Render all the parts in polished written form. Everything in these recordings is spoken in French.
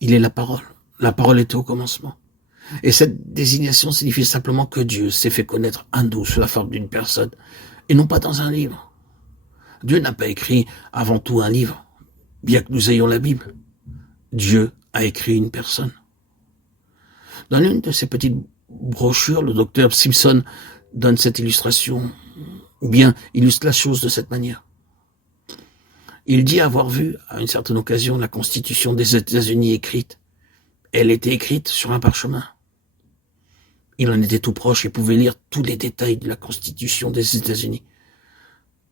Il est la parole. La parole était au commencement. Et cette désignation signifie simplement que Dieu s'est fait connaître à nous sous la forme d'une personne, et non pas dans un livre. Dieu n'a pas écrit avant tout un livre, bien que nous ayons la Bible. Dieu a écrit une personne. Dans l'une de ces petites brochures, le docteur Simpson donne cette illustration, ou bien illustre la chose de cette manière. Il dit avoir vu, à une certaine occasion, la Constitution des États-Unis écrite. Elle était écrite sur un parchemin. Il en était tout proche et pouvait lire tous les détails de la Constitution des États-Unis.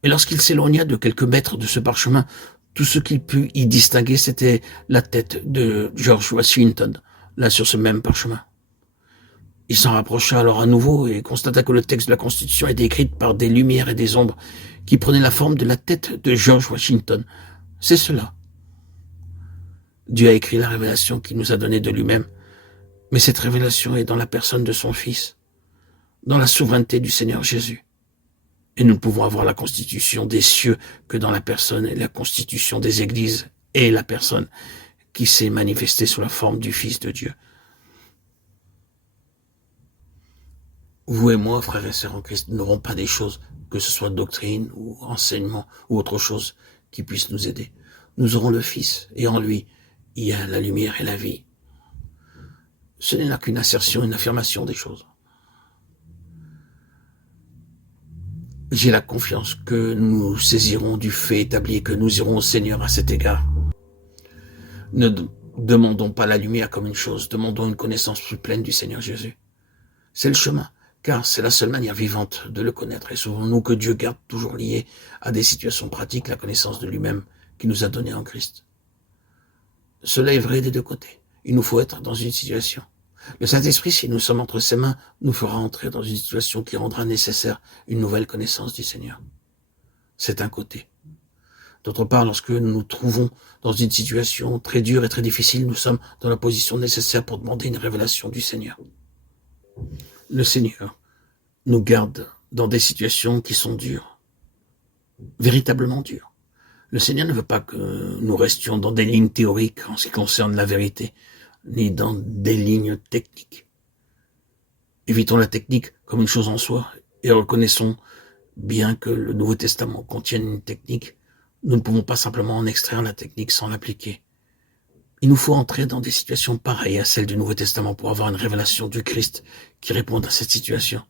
Et lorsqu'il s'éloigna de quelques mètres de ce parchemin, tout ce qu'il put y distinguer, c'était la tête de George Washington, là sur ce même parchemin. Il s'en rapprocha alors à nouveau et constata que le texte de la Constitution était écrit par des lumières et des ombres qui prenaient la forme de la tête de George Washington. C'est cela. Dieu a écrit la révélation qu'il nous a donnée de lui-même, mais cette révélation est dans la personne de son Fils, dans la souveraineté du Seigneur Jésus. Et nous ne pouvons avoir la constitution des cieux que dans la personne et la constitution des églises et la personne qui s'est manifestée sous la forme du Fils de Dieu. Vous et moi, frères et sœurs en Christ, n'aurons pas des choses, que ce soit doctrine ou enseignement ou autre chose, qui puissent nous aider. Nous aurons le Fils, et en lui, il y a la lumière et la vie. Ce n'est là qu'une assertion, une affirmation des choses. J'ai la confiance que nous saisirons du fait établi et que nous irons au Seigneur à cet égard. Ne demandons pas la lumière comme une chose, demandons une connaissance plus pleine du Seigneur Jésus. C'est le chemin, car c'est la seule manière vivante de le connaître. Et souvenons-nous que Dieu garde toujours lié à des situations pratiques la connaissance de lui-même qu'il nous a donnée en Christ. Cela est vrai des deux côtés. Il nous faut être dans une situation. Le Saint-Esprit, si nous sommes entre ses mains, nous fera entrer dans une situation qui rendra nécessaire une nouvelle connaissance du Seigneur. C'est un côté. D'autre part, lorsque nous nous trouvons dans une situation très dure et très difficile, nous sommes dans la position nécessaire pour demander une révélation du Seigneur. Le Seigneur nous garde dans des situations qui sont dures, véritablement dures. Le Seigneur ne veut pas que nous restions dans des lignes théoriques en ce qui concerne la vérité, ni dans des lignes techniques. Évitons la technique comme une chose en soi et reconnaissons bien que le Nouveau Testament contienne une technique. Nous ne pouvons pas simplement en extraire la technique sans l'appliquer. Il nous faut entrer dans des situations pareilles à celles du Nouveau Testament pour avoir une révélation du Christ qui réponde à cette situation.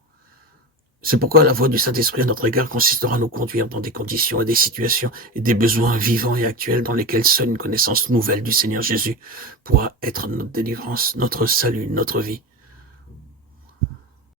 C'est pourquoi la voix du Saint-Esprit à notre égard consistera à nous conduire dans des conditions et des situations et des besoins vivants et actuels dans lesquels seule une connaissance nouvelle du Seigneur Jésus pourra être notre délivrance, notre salut, notre vie.